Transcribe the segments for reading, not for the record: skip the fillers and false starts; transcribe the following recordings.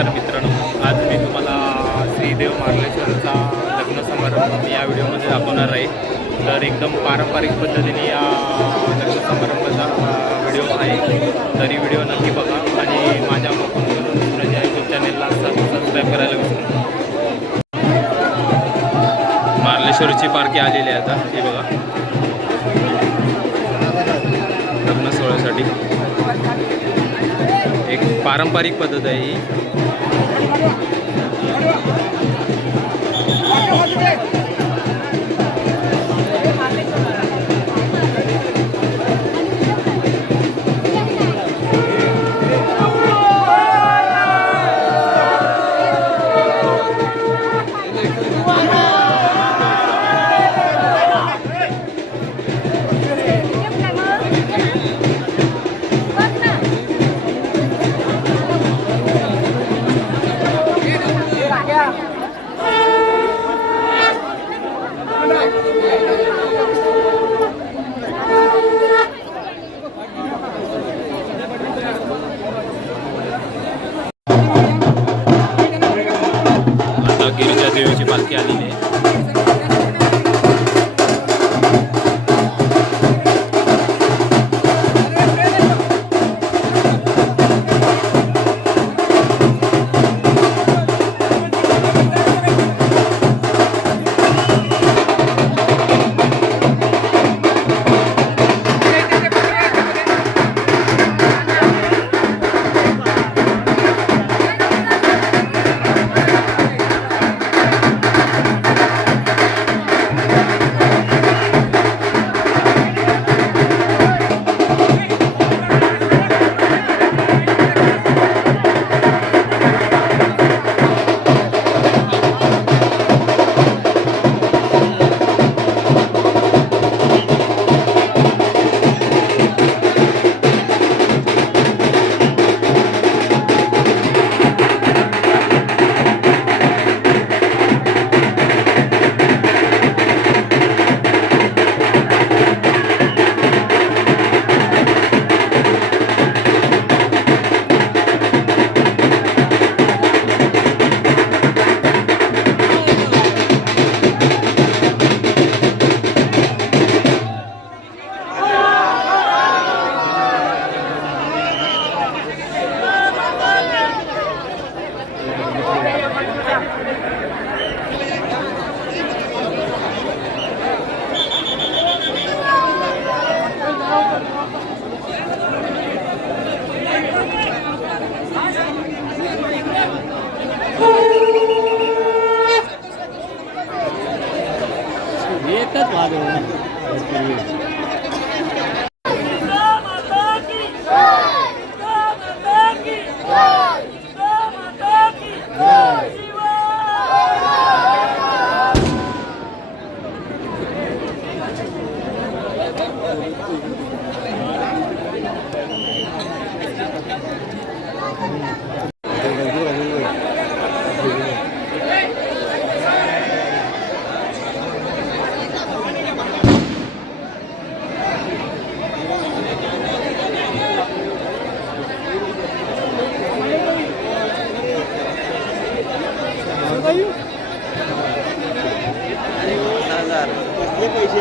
नमस्कार मित्रांनो, आज मी तुम्हाला श्रीदेव मार्लेश्वरचा लग्न समारंभ या व्हिडिओमध्ये दाखवणार आहे. तर एकदम पारंपरिक पद्धतीने या लग्न समारंभाचा व्हिडिओ आहे. तरी व्हिडिओ नक्की बघा आणि माझ्या माझ्या यूट्यूब चॅनेलला सबस्क्राईब करायला विसरू नका. मार्लेश्वरची पार्टी आलेली आहे आता, हे बघा लग्न सोहळ्यासाठी. एक पारंपरिक पद्धत आहे ही. गिरिजा देवीची पालखी आलेली आहे. एकच वाद पैसे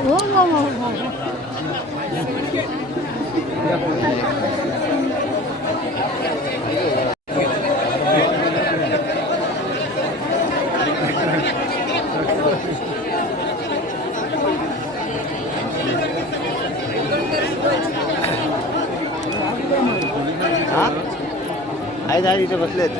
हो हो हो हो आहे इथे बसलेत.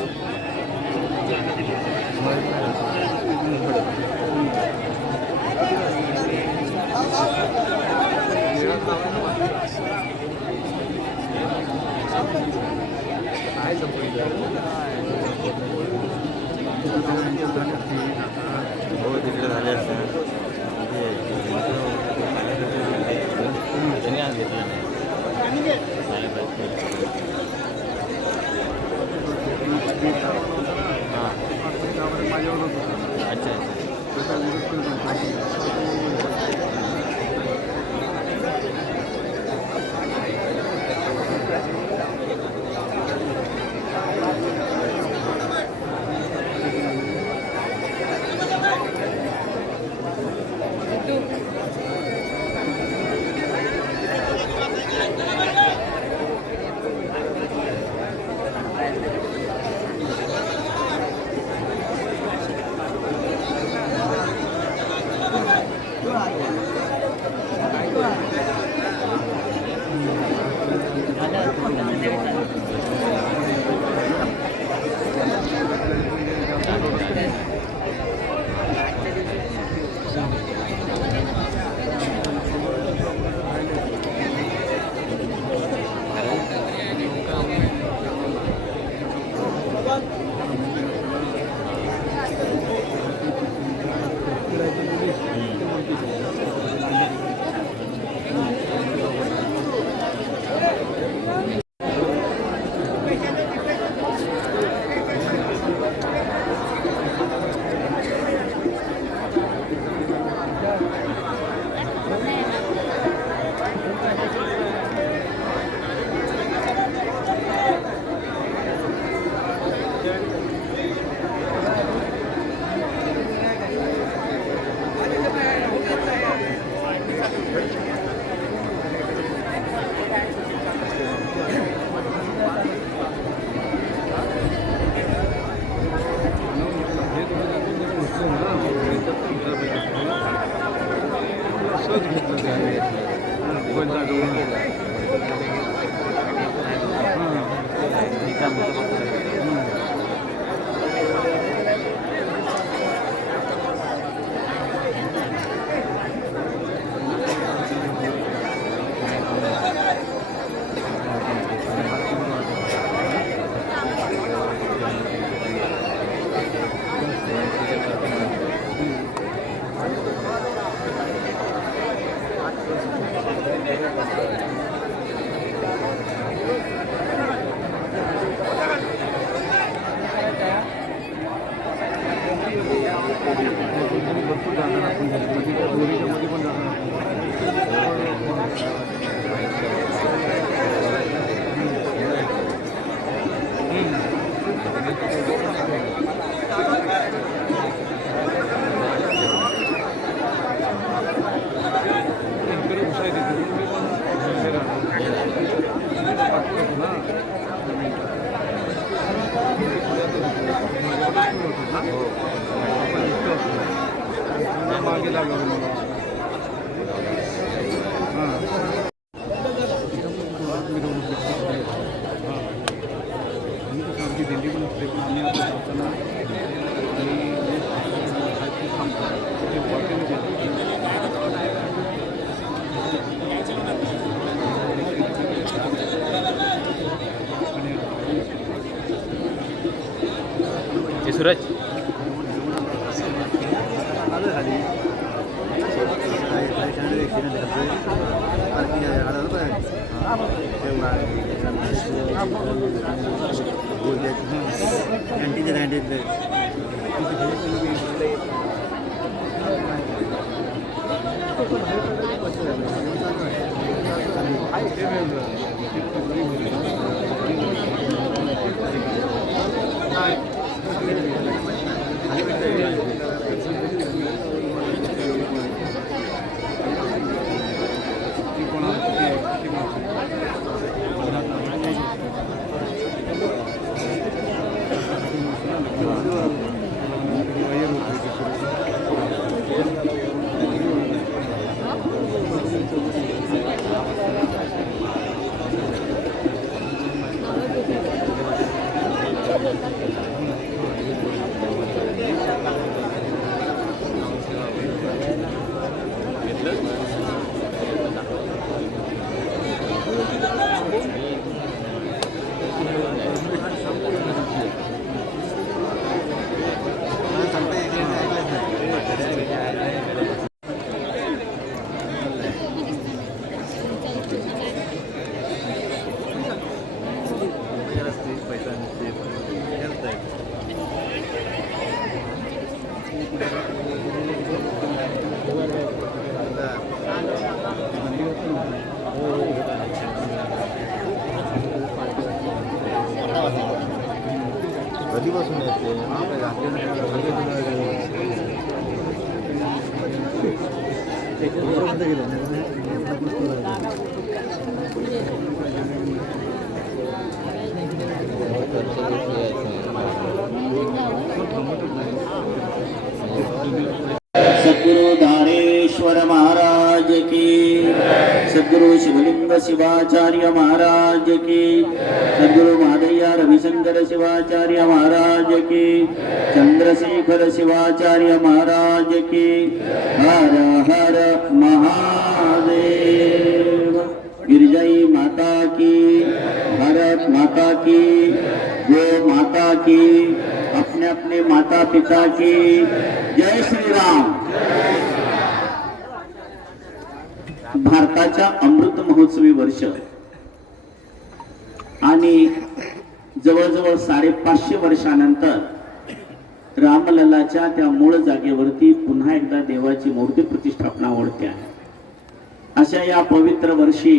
हो तिकडे झाले असते आज घेतलं अच्छा सूरज कधीपासून येते सद्गुरु धारेश्वर महाराज की, सद्गुरु शिवलिंग शिवाचार्य महाराज की, सद्गुरु माधैया रविशंकर शिवाचार्य महाराज की, चंद्रशेखर शिवाचार्य महाराज की। हर हर महादेव। गिरिजाई माता की, भारत माता की, गो माता की, अपने अपने माता पिता की जय श्री राम। भारताच्या अमृत महोत्सवी वर्ष आणि जवळजवळ 550 वर्षानंतर रामललाच्या त्या मूळ जागेवरती पुन्हा एकदा देवाची मूर्ती प्रतिष्ठापना होते आहे। अशा या पवित्र वर्षी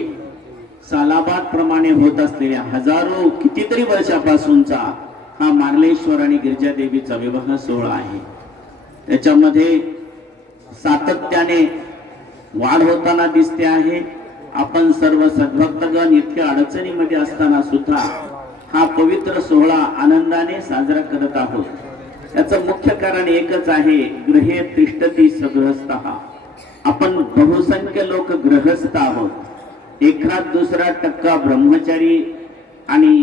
सालाबाद प्रमाणे होत असलेल्या हजारो कितीतरी वर्षापासूनचा हा मार्लेश्वर आणि गिरिजा देवीचा विवाह सोहळा आहे। त्याच्यामध्ये सातत्याने वाढ होताना दिसते आहे। आपण सर्व सद्भक्तगण इतक्या अडचणीमध्ये असताना सुद्धा हा पवित्र सोहळा आनंदाने साजरा करत आहोत। याचं मुख्य कारण एकच आहे, गृहे तिष्ठती सगृहस्थः। आपण बहुसंख्य लोक गृहस्थ आहोत। एखाद दुसरा टक्का ब्रह्मचारी आणि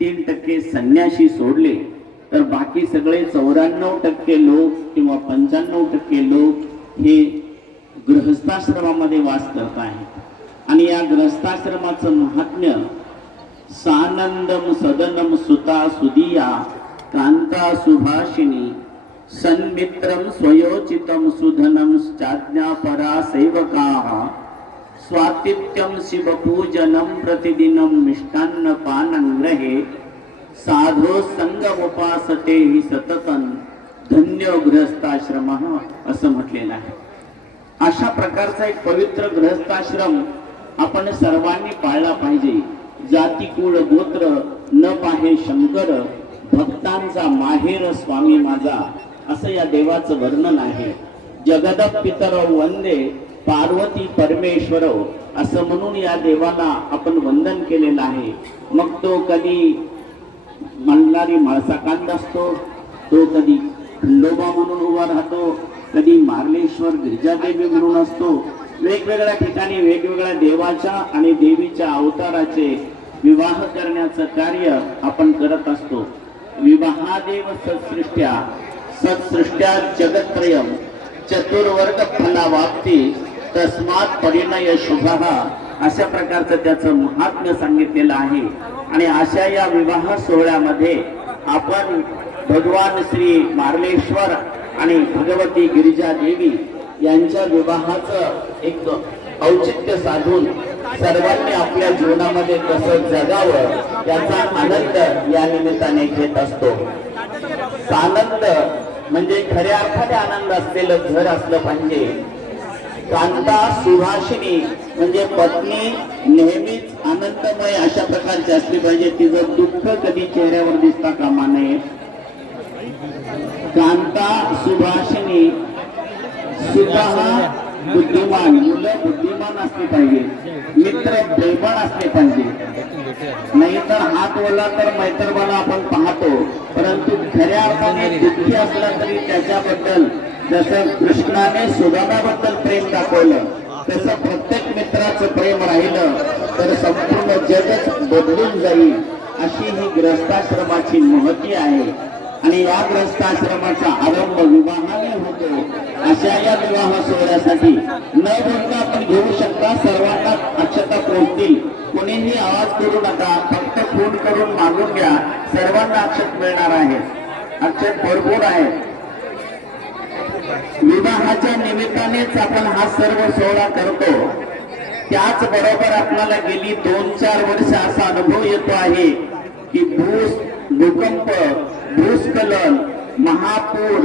3% संन्यासी सोडले तर बाकी सगळे 94% लोक किंवा 95% लोक हे गृहस्थाश्रमामध्ये वास करत आहेत। आणि या गृहस्थाश्रमाचं महात्म्य सानंदम सदनम सुता सुदिया कांता सुभाषिनी सन्मित्रम स्वयोचितम सुधनम चाज्ञापरा सेवकाः स्वातिथ्यम शिवपूजनम प्रतिदिनम मिष्टान्न पानं ग्रहे साधो संगमुपासते हि सततं धन्य गृहस्थाश्रम असं म्हटलेलं आहे. अशा प्रकारचा एक पवित्र गृहस्थाश्रम आपण सर्वांनी पाळला पाहिजे. जाती कुळ गोत्र न पाहे शंकर, भक्तांचा माहेर स्वामी माझा, असं या देवाचं वर्णन आहे. जगद पितरौ वंदे पार्वती परमेश्वर, असं म्हणून या देवाला आपण वंदन केलेलं आहे. मग तो कधी मंडलारी माळसाकांड असतो, तो कधी खंडोबा म्हणून उभा राहतो, कधी मार्लेश्वर गिरिजादेवी म्हणून असतो. वेगवेगळ्या ठिकाणी वेगवेगळ्या देवाच्या आणि देवीच्या अवताराचे विवाह करण्याचं कार्य आपण करत असतो. विवाहादेव सत्सृष्ट्या जगत्त्रयम् चतुर्वर्ग फलावाप्ती तस्मात् परिणय शुभः, अशा प्रकारचं त्याचं महात्म्य सांगितलेलं आहे. आणि अशा या विवाह सोहळ्यामध्ये आपण भगवान श्री मार्लेश्वर आणि भगवती गिरिजा देवी यांच्या विवाहाचं एक औचित्य साधून सर्वांनी आपल्या जीवनामध्ये कसं जगावं त्याचा आनंद या निमित्ताने घेत असतो. आनंद म्हणजे खऱ्या अर्थाने आनंद असलेलं घर असलं पाहिजे. कांता सुभाषिनी म्हणजे पत्नी नेहमीच आनंदमय अशा प्रकारची असली पाहिजे. तिचं दुःख कधी चेहऱ्यावर दिसता कामा नये. कांता सुभाषिनी, सुद्धा बुद्धिमान, मुलं बुद्धिमान असली पाहिजे, मित्र प्रेमळ असले पाहिजे. नाहीतर हात ओला तर मैत्रबाला आपण पाहतो, परंतु खऱ्या अर्थाने दुःखी असला तरी त्याच्याबद्दल जसं कृष्णाने सुदामाबद्दल प्रेम दाखवलं तसं प्रत्येक मित्राचं प्रेम राहिलं तर संपूर्ण जगच बदलून जाईल. अशी ही गृहस्थाश्रमाची महती आहे. आणि या गृहस्थाश्रमाचा आरंभ विवाहाने होतो. अशा या विवाह सोहळ्यासाठी न बोलता आपण घेऊ शकता. सर्वांना अक्षता पोहोचतील. कोणीही आवाज करू नका, फक्त फोन करून मागून घ्या. सर्वांना अक्षत मिळणार आहे. अक्षत भरपूर आहे. विवाहाच्या निमित्तानेच आपण हा सर्व सोहळा करतो. त्याचबरोबर आपल्याला गेली 2-4 वर्ष असा अनुभव येतो आहे की भूकंप, भूस्खलन, महापूर,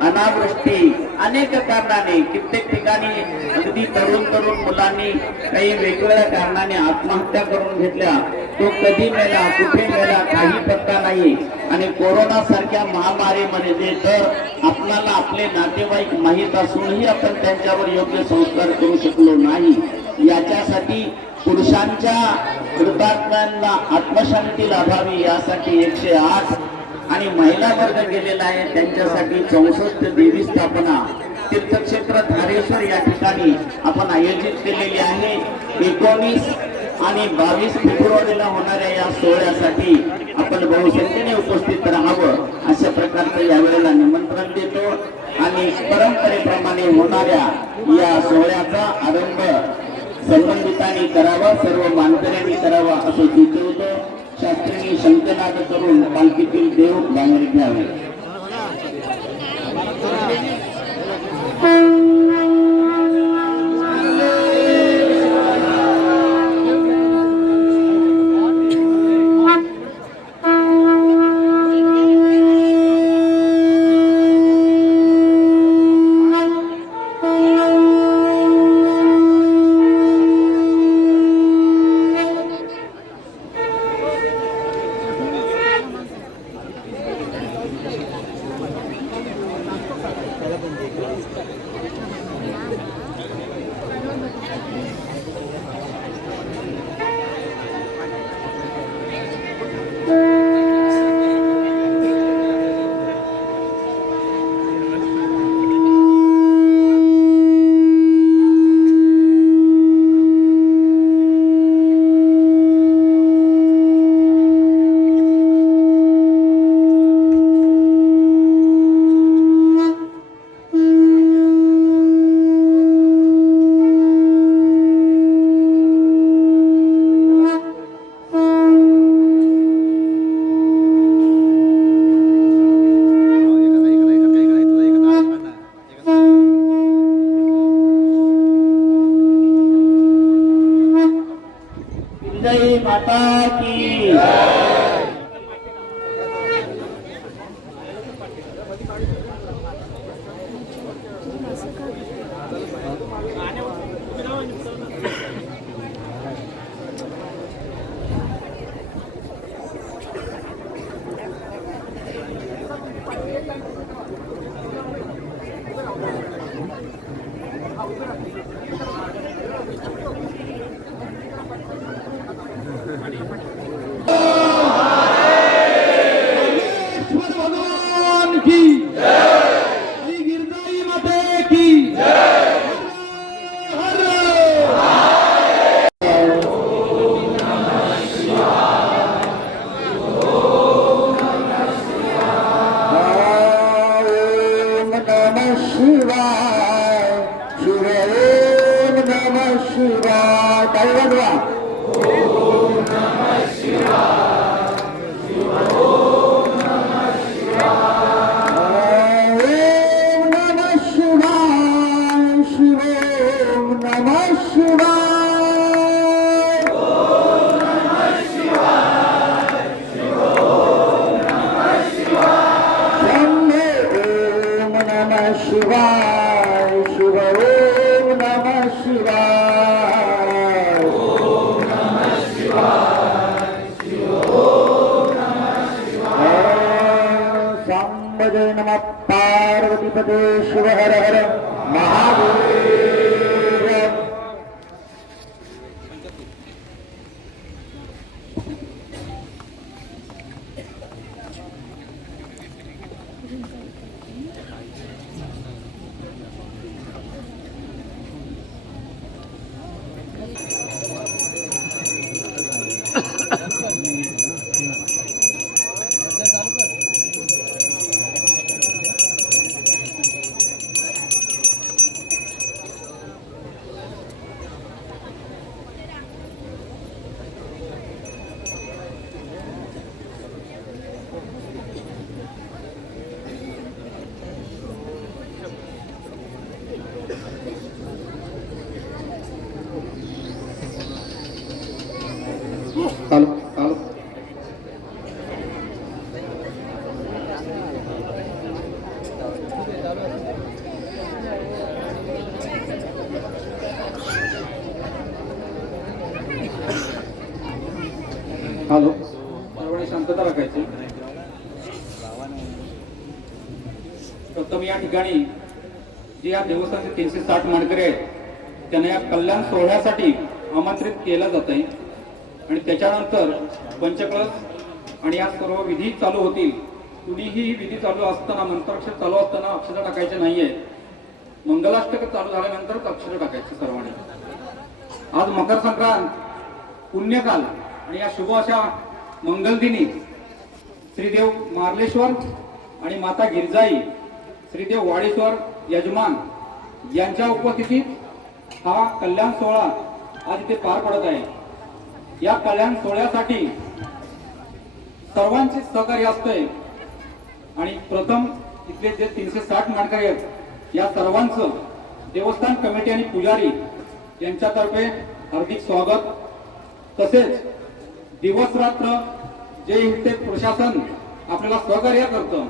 अनावृष्टी अनेक कारणाने कित्येक ठिकाणी अगदी तरुण मुलांनी काही वेगवेगळ्या कारणाने आत्महत्या करून घेतल्या. तो कधी मेला, कुठे मेला, काही पत्ता नाही. आणि कोरोना सारख्या महामारीमध्ये तर आपल्याला आपले नातेवाईक माहीत असूनही आपण त्यांच्यावर योग्य संस्कार करू शकलो नाही. याच्यासाठी पुरुषांच्या हुतात्म्यांना आत्मशांती लाभावी यासाठी 108 आणि महिला वर्ग गेलेला आहे. त्यांच्यासाठी 64 देवी स्थापना तीर्थक्षेत्र धारेश्वर या ठिकाणी आपण आयोजित केलेली आहे. 19 आणि 22 फेब्रुवारीला होणाऱ्या या सोहळ्यासाठी आपण बहुसंख्येने उपस्थित राहावं अशा प्रकारचं यावेळेला निमंत्रण देतो. आणि परंपरेप्रमाणे होणाऱ्या या सोहळ्याचा आरंभ संबंधितांनी करावा, सर्व मानकऱ्यांनी करावा असं सुचवतो. शास्त्रींनी शंखनाद करून पालखीतील देव बाहेर घ्यावे. जय माता की भगवान की श्री गिरजाई माते की हर ओम नमः शिवाय शिव ओम नमः शिवाय काय वाजवा ओम नमः शिवाय शिव ओम नमः शिवाय शंभो ओम नमः शिवाय शिव ओम नमः शिवाय सांबदे नमः पार्वतीपते शिव हर हर महादेव हॅलो हॅलो हॅलो सर्वांनी शांतता राखायची. प्रथम या ठिकाणी जे या देवस्थानचे 360 मानकरी आहेत त्यांना या कल्याण सोहळ्यासाठी आमंत्रित केलं जात आहे आणि त्याच्यानंतर पंचकलश आणि या सर्व विधी चालू होतील. कुणीही विधी चालू असताना मंत्राक्षर चालू असताना अक्षर टाकायचे नाहीये. मंगलाष्टक चालू झाल्यानंतरच अक्षर टाकायचे सर्वांनी. आज मकर संक्रांत पुण्यकाल आणि या शुभ अशा मंगलदिनी श्रीदेव मार्लेश्वर आणि माता गिरजाई श्रीदेव वाडेश्वर यजमान यांच्या उपस्थितीत हा कल्याण सोहळा आज इथे पार पडत आहे. या कल्याण सोहळ्यासाठी सर्वांचे सहकार्य असतंय आणि प्रथम इथले जे 360 मानकरी आहेत या सर्वांचं देवस्थान कमिटी आणि पुजारी यांच्यातर्फे हार्दिक स्वागत. तसेच दिवस रात्र जे इथे प्रशासन आपल्याला सहकार्य करतं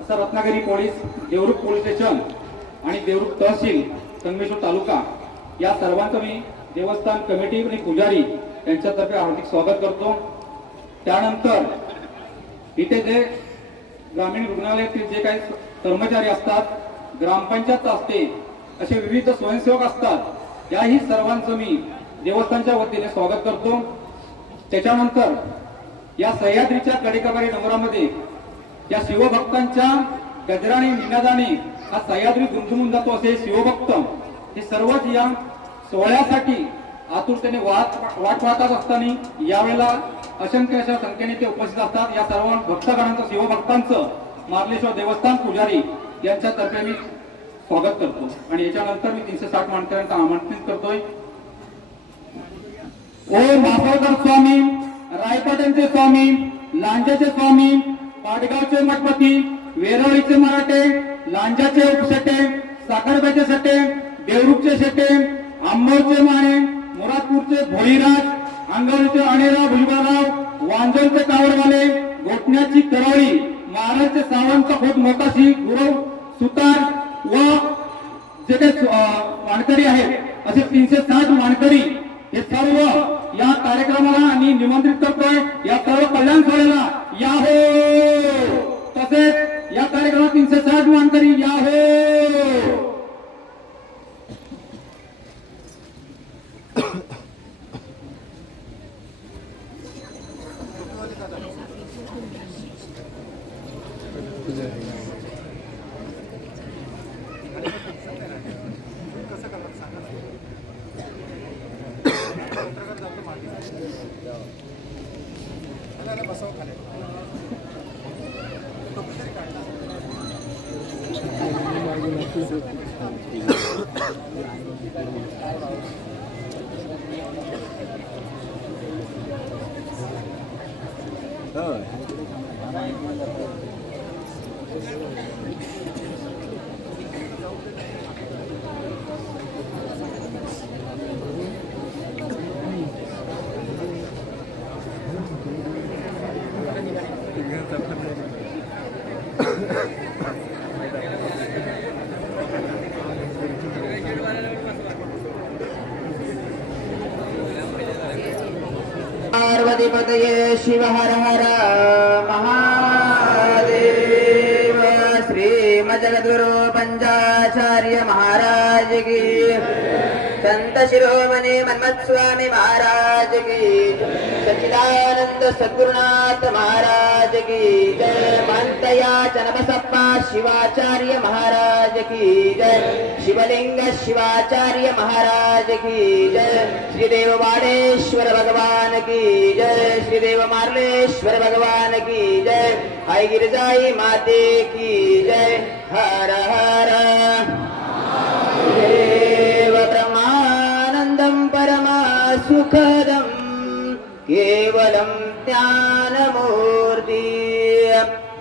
असं Ratnagiri police, Devrukh police station आणि देवरुख तहसील, संगमेश्वर तालुका या सर्वांचं मी देवस्थान कमिटी आणि पुजारी यांच्यातर्फे हार्दिक स्वागत करतो. त्यानंतर इथे जे ग्रामीण रुग्णालयातील जे काही कर्मचारी असतात, ग्रामपंचायत असते, असे विविध स्वयंसेवक असतात, याही सर्वांचं मी देवस्थानच्या वतीने स्वागत करतो. त्याच्यानंतर या सह्याद्रीच्या कडेकबारी डोंगरामध्ये या शिवभक्तांच्या गजराने निनादाने हा सह्याद्री दुमदुमून जातो. असे शिवभक्त हे सर्वच या सोहळ्यासाठी आतुरतेने वाट पाहतात असताना यावेळेला असंख्य अशा संख्येने ते उपस्थित असतात. या सर्व भक्तगणांचं, शिवभक्तांचं मार्लेश्वर देवस्थान पुजारी यांच्यातर्फे मी स्वागत करतो आणि याच्यानंतर मी 360 मानकऱ्यांना आमंत्रित करतोय. ओ मासवकर स्वामी, रायपाटणचे स्वामी, लांजाचे स्वामी, पाटगावचे मठपती, वेरवळीचे मराठे, लांजाचे उपशेटे, साखरब्याचे शेटे, देवरुखचे शेटे, आंबोरचे माने, मुरादपूरचे भोळीराज, अंगवलीचे अणेराव भुजबळराव, वांजलचे कावडवाले, गोठण्याची करवळी, महाराजचे सावंत खोत मोकाशी, गुरव सुतार व जे काही मानकरी आहेत असे 360 मानकरी हे सर्व या कार्यक्रमाला मी निमंत्रित करतोय. या सर्व कल्याण सोहळ्याला या हो. तसेच या कार्यक्रमात 360 मानकरी या हो. पार्वतीपतये शिव हर हर महादेव। श्रीमद्गुरु पंचाचार्य महाराज की, संत शिरोमणि मन्मथ स्वामी महाराज की, सच्चिदानंद सद्गुरुनाथ महाराज की जय। महंतया चन्नबसप्पा शिवाचार्य महाराज की जय। शिवलिंग शिवाचार्य महाराज की जय। श्रीदेव वाडेश्वर भगवान की जय। श्रीदेव मार्लेश्वर भगवान की जय। आई गिरिजाई माते की जय। हर हर देव। ब्रह्मानंदं परमा सुखदं केवलं ज्ञानमूर्ति।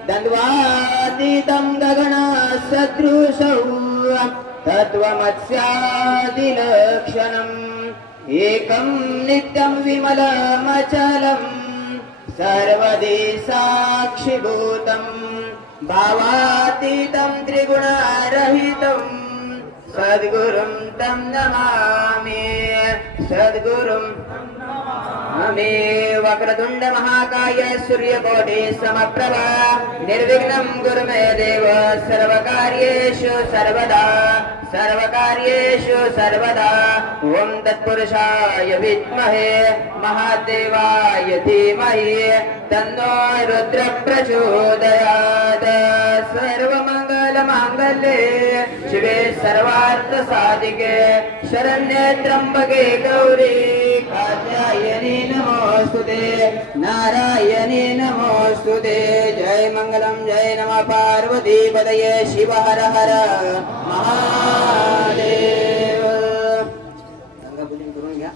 द्वन्द्वातीतं गगनसदृशौ तत्त्वमस्यादिलक्षणम्। एकं नित्यं विमलमचलं सर्वदि साक्षिभूतं। भावातीतं त्रिगुणरहितं सद्गुरुं तं नमामि। सद्गुरुं नमामि। वक्रतुण्ड महाकाय सूर्यकोटि समप्रभा निर्विघ्नं कुरु मे देव। सर्वकार्येषु सर्वदा सर्वकार्येषु सर्वदा। ॐ तत्पुरुषाय विद्महे महादेवाय धीमहि तन्नो रुद्र प्रचोदयात्। सर्वमङ्गलमाङ्गल्ये शिवे सर्वार्थसाधिके शरण्ये त्र्यम्बके गौरी कात्यायनी नमोस्तुते नारायणी नमोस्तुते। जय मंगलम जय नमः पार्वती पतये शिव हर हर महादेव। गंगा पूजन करून घ्या।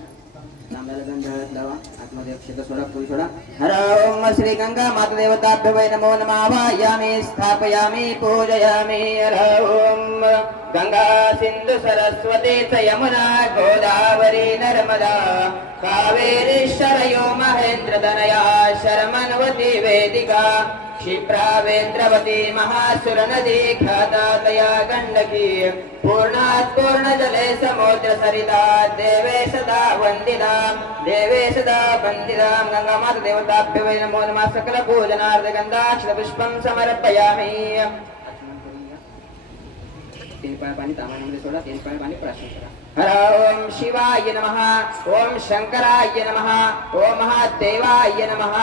तांब्याला गंध हळद लावा। आतमध्ये अक्षता सोडा फुल सोडा। हर ओम श्री गंगा माता देवताभ्यो वै नमो नमः। आवाहयामि स्थापयामि पूजयामि। हर ओम गंगा सिंधु सरस्वती च यमुना गोदावरी नर्मदा कावेरी शरयो महेंद्र तनया शर्मन्वती वेदिका क्षिप्रा वेद्रवती महासुर नदी ख्याता तया गंडकी पूर्णात् पूर्ण जले समुद्र सरिता देवे सदा वंदिता देवे सदा वंदिता। गंगा माता देवताभ्यो वै नमो नमः। सकल पूजनार्थ गंधाक्षत पुष्पं समर्पयामि। तीन पाय पाणी तामामध्ये सोडा। तीन पाय पाणी प्राशन करा। हर ओम शिवाय नमः। ओम शंकराय नमः। ओम महादेवाय नमः।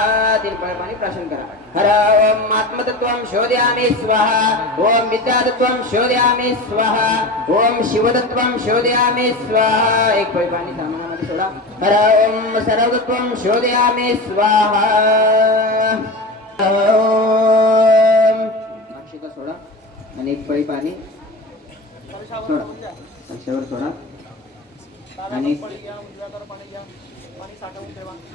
तीन पाय पाणी प्राशन करा। हर ओम आत्मतत्वं शोधयामि स्वाहा। ओम विद्यातत्वं शोधयामि स्वाहा। ओम शिवतत्वं शोधयामि स्वाहा। एक पाय पाणी तामामध्ये सोडा। हर ओम सर्वतत्वं शोधयामि स्वाहा। ओम अक्षता सोडा आणि एक पाय पाणी सोडा। अक्षावर सोडा आणि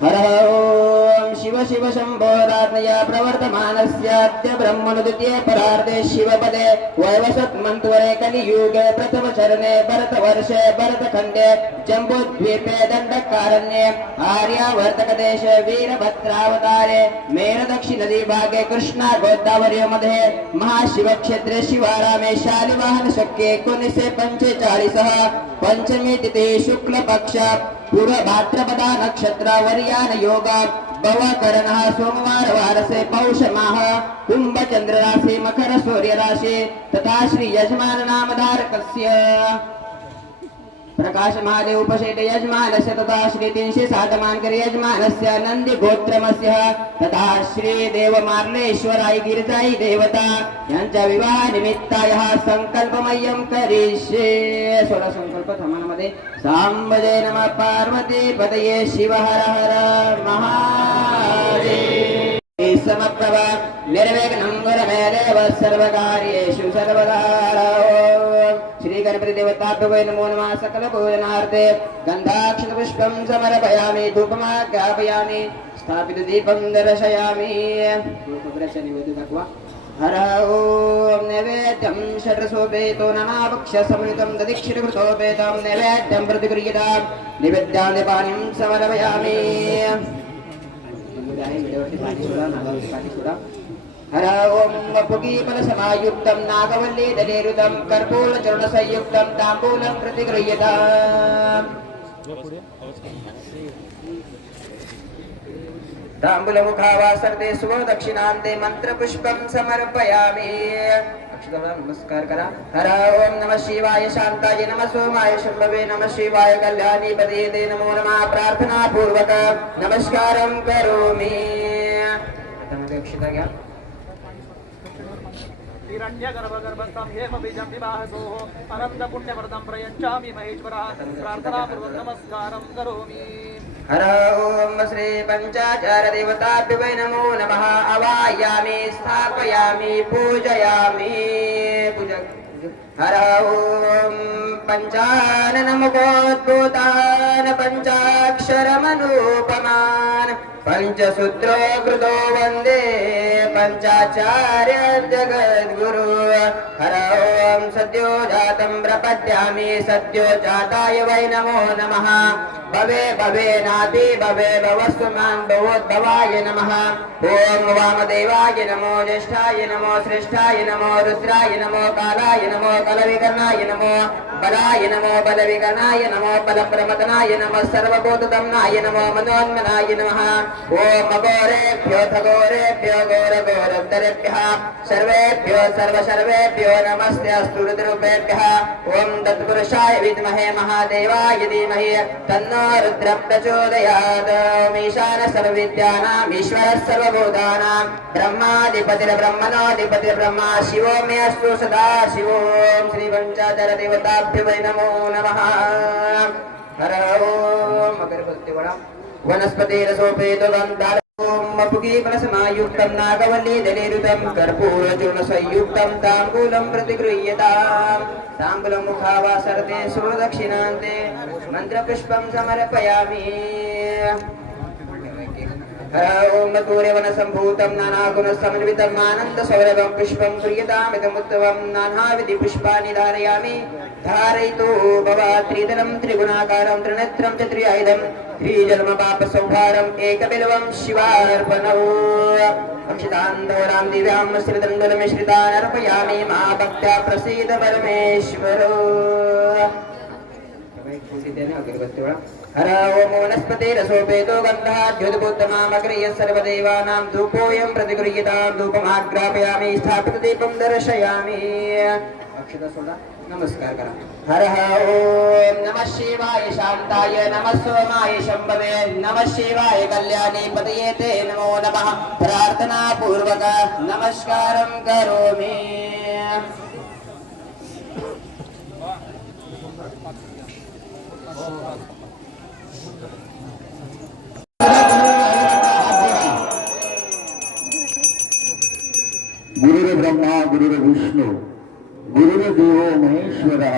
हर ओम शिव शिव शंभो रात्मया प्रवर्तमानस्याद्य ब्रह्मणो द्वितीये परार्धे शिवपदे वैवस्वत मन्त्वरे कलियुगे प्रथम चरणे भरतवर्षे भरतखण्डे जम्बूद्वीपे दण्डकारण्ये आर्यावर्तकदेशे वीरभद्रावतारे मेरदक्षिणदी भागे कृष्णा गोदावरीमध्ये महाशिवक्षेत्रे शिवारामे शालिवाहन शक्ये 1945 पंचमी तिथी शुक्ल पक्ष पूर्व भाद्रपदा नक्षत्रावर्यान योगा भवकरण सोमवार वारसे पौष माह कुंभ चंद्र राशि मकर सूर्य राशि तथा श्री यजमान नामधारकस्य प्रकाश महादेव उपशेट यजमानस्य तथा श्री 360 मानकर यजमानस्य नंदी गोत्रमस्य तथा श्री देव मार्लेश्वराई गिरिजाई देवता यांच्या विवाह निमित्ताय संकल्पमय्यम करिष्ये. 16 संकल्प थामानामध्ये सांबजे नमः पार्वती पतये शिव हर हर महादेव. समप्रभा निर्विघ्नं गुरुमे देव सर्वकार्येषु सर्वदा. श्री गणपति देवताभ्यो वै नमो नमः. सकल पूजनार्थे गंधाक्षत पुष्पं समर्पयामि धूपमाज्ञापयामि स्थापित दीपं दर्शयामि. खोबऱ्याचा नैवेद्य दाखवा. हर ओम नैवेद्यं षड्रसोपेतो नानाभक्ष्यसमन्वितं दधिक्षिरकृतोपेतं नैवेद्यं प्रतिगृह्यतां नैवेद्यानि पानीं समर्पयामि. हर ओम पुगीफलसमायुक्तं नागवल्ली दलेरुतं कर्पूरचूर्णसंयुक्तं ताम्बूलं प्रतिगृह्यताम्. ताम्बूलमुखावासर्ते स्वदक्षिणान्ते मन्त्रपुष्पं समर्पयामि. अक्षतांना नमस्कार करा. हर ओम नमः शिवाय शांताय नमः सोमाय शंभवे नमः शिवाय कल्याणी पदये नमो नमः. प्रार्थना पूर्वक नमस्कारं करोमि. आता अक्षता घ्या. हिरण्यगर्भगर्भस्थं हेमबीजं विवाहसोः अनन्त पुण्यवरदं प्रयच्छामि महेश्वरः. प्रार्थनापूर्वक नमस्कारं करोमि. हर ओम श्री पंचाचार देवताभ्यो वै नमो नमः. अवायामि स्थापयामि पूजयामि. हर ओम पंचाननमुखोद्भूतान् पंचाक्षरमनुपमान् पंचसूत्रो कृतो वन्दे पंचाचार्य जगद्गुरु. हर ओम सद्यो जातं प्रपद्यामि सद्यो जाताय वै नमो नमः. भवे भवे नाति भवे भवस्वमां भवोद्भवाय नमः. ओम वामदेवाय नमो ज्येष्ठाय नमो श्रेष्ठाय नमो रुद्राय नमो कालाय नमो कलविकर्णाय नमो बलाय नमो बलविकर्णाय नमो बलप्रमदनाय नमः. सर्वभूतदम्नाय नमो मनोन्मनाय नमः. ओम अघोरेभ्यो खगोरेभ्यो घोरघोरोत्तरेभ्यः सर्वेभ्यो सर्वसर्वेभ्यो नमस्ते अस्तु रुद्ररूपेभ्यः. ओम तत्पुरुषाय विद्महे महादेवाय धीमहि तन्नो रुद्रः प्रचोदयात्. ईशान सर्वविद्यानाम् ईश्वरः सर्वभूतानां ब्रह्माधिपतिर्ब्रह्मणोऽधिपतिर्ब्रह्मा शिवो मे अस्तु सदा शिवो. श्री पंचाचार देवताभ्यो वै नमो नमः. हर ओम अगरबत्ती वडा वनस्पतिरसोपेतो गन्धारं पुगीफलसमायुक्तं नागवल्ली दलेरुतं कर्पूरचूर्णसंयुक्तं ताम्बूलं प्रतिगृह्यताम्. ताम्बूलमुखावासर्ते सुदक्षिणान्ते मन्त्रपुष्पं समर्पयामि. ओम कूर्यवनसम्भूतं नानागुणसमन्वितं आनन्दसौरभं पुष्पं प्रियतामिदमुत्तमं नानाविधि पुष्पाणि धारयामि. धारयितो भव त्रिदलं त्रिगुणाकारं त्रिनेत्रं च त्रिआयुधं त्रिजन्मपापसंहारम् एकबिल्वं शिवार्पणौ. अक्षतान्दोलां दिव्यां श्रीदण्डुलमिश्रितान् अर्पयामि. मा भक्त्या प्रसीद परमेश्वरो. हर ओम वनस्पतिरसोपेतो गन्धाढ्युद्भुतमामग्रह्य सर्वदेवानां धूपोऽयं प्रतिगृह्यतां. धूपमाग्रापयामि स्थापितदीपं दर्शयामि. अक्षता सोडा. नमस्कार करा. हर ओम नमः शिवाय शांताय नमः सोमाय शंभवे नमः शिवाय कल्याणी पतये ते नमो नमः. प्रार्थना पूर्वक नमस्कारं करोमि. गुरुर्ब्रह्मा गुरुर्विष्णू गुरुर्देवो महेश्वरः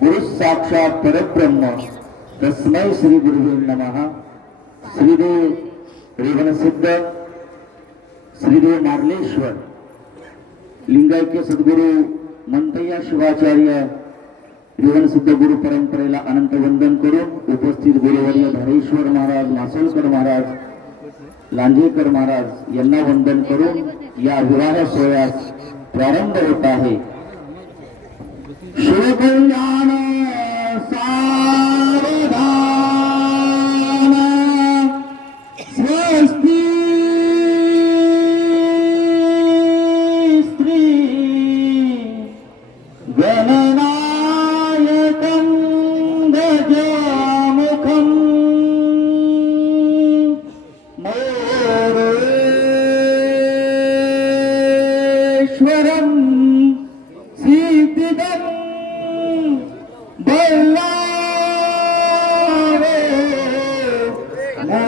गुरुः साक्षात् परब्रह्म तस्मै श्री गुरुवे नमः. श्रीदेव रेवणसिद्ध श्रीदेव मार्लेश्वर लिंगायक्य सद्गुरु मंतय्या शिवाचार्य रेवणसिद्ध गुरु परंपरेला अनंत वंदन करून उपस्थित गुरुवर्य धारेश्वर महाराज मासोलकर महाराज लांजेकर महाराज यांना वंदन करून या विवाह सोहळ्यास प्रारंभ होत आहे. शिवकल्याण सावधान स्वस्ति स्त्री गणनायकं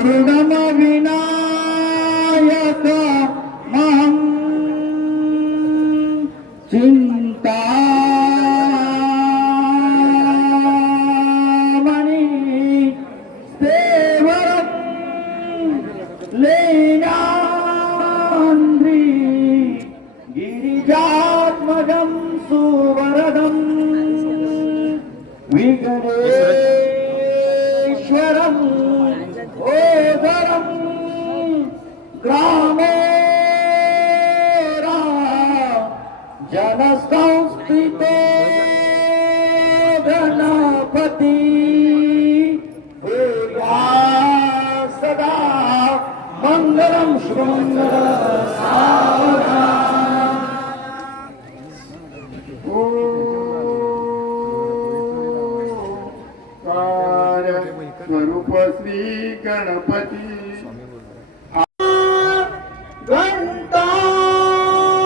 शरणम विनायक महं चिंतामणि सेवरं लेनान्द्रि गिरिजात्मजं सुवरदं विघ्नेश्वरम् ओदरं ग्रामेरा जनसंस्थितो गणपति भूया सदा मंगलम स्वरूप श्री गणपती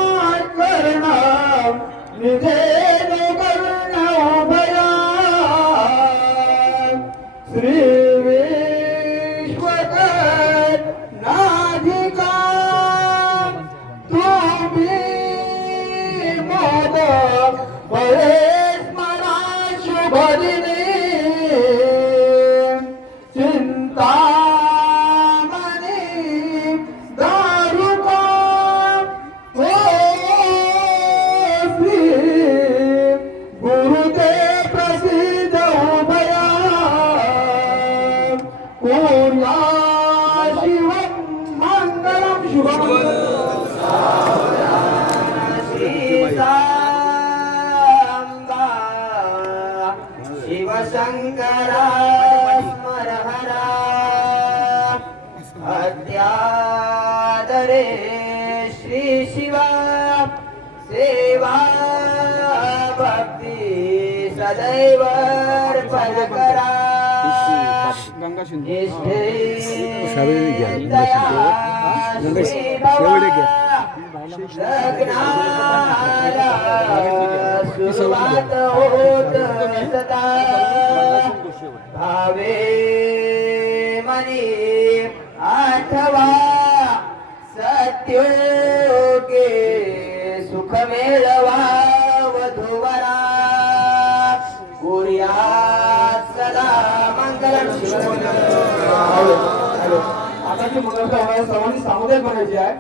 घंटाकर्णं निधेन कर्णोभया श्री विश्वकर् नाधिका तुम्ही मोदक बळे स्मरा शुभदिनी चिंतामणि दारुका ओ श्री गुरुदेव प्रसिद्ध उभया पूर्या शिवं मंगलम शुभम शिवशंकरा स्मर हरा अद्यादरे श्री शिवा सेवा भक्ती सदैव अर्पण करा सुरुवात होत सदा भावे मनी आठवा सत्योगे सुख मेळवा वधुवरा कुर्यात सदा मंगलम आताची मंगलता आम्हाला सर्वांनी सामुदायिक बनायची आहे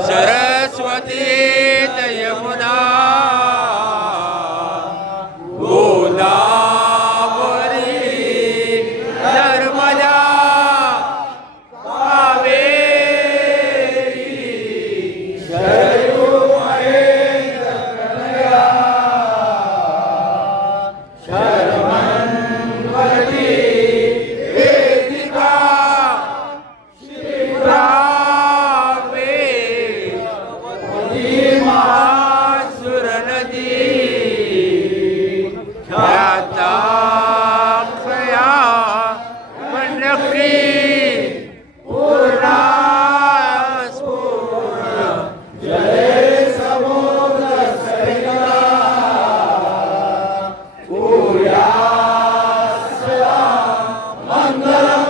सरस्वती यमुना गोदावरी नर्मदा कावेरी सरयू महेंद्र कन्हैया शर्मन्वती वेदिका सुरनदी ख्याताक्षया पंढरपुरी पूर्णास्फूर्ण जय समुद्र सरिता पूर्यास्या मंगलम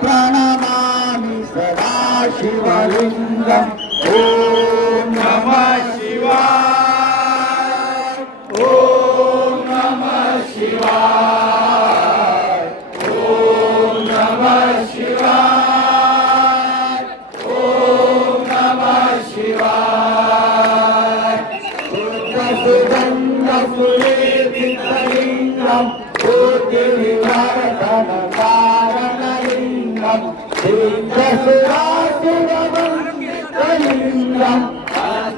प्रणमामि सदा शिवलिंगम ओम नमः शिवाय ओम नमः शिवाय ओम नमः कारणलिङ्गं कोटिविवर्धन कारणलिङ्गं दिव्यसुरासुरवन्दितलिङ्गं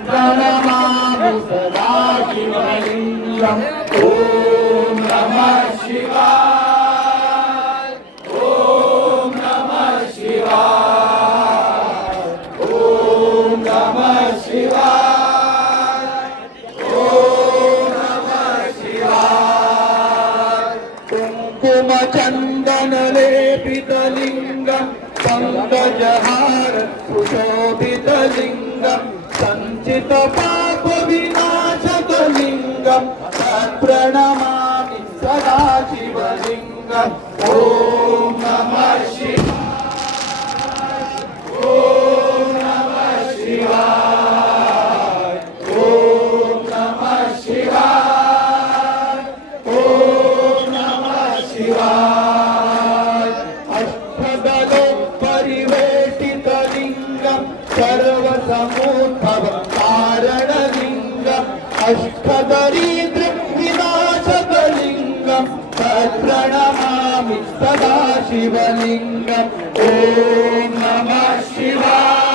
प्रणमामि सदा शिवलिङ्गम् ॐ नमः शिवाय ॐ नमः शिवाय ॐ नमः शिवाय ॐ नमः शिवाय कुङ्कुमचन्दनलेपितलिङ्गं पङ्कजहार सुशोभितलिङ्गं सञ्चितपापविनाशकलिङ्गं प्रणमामि सदा शिवलिङ्गम् ॐ नमः शिवाय ॐ नमः शिवाय ॐ नमः शिवाय ॐ नमः शिवाय अष्टदलोपरिवेष्टितलिङ्गं सर्वसमुद्भवं कारणलिङ्गम् अष्टदरिद्रविनाशकलिङ्गं तत्प्रणमामि सदा शिवलिङ्गम् ॐ नमः शिवाय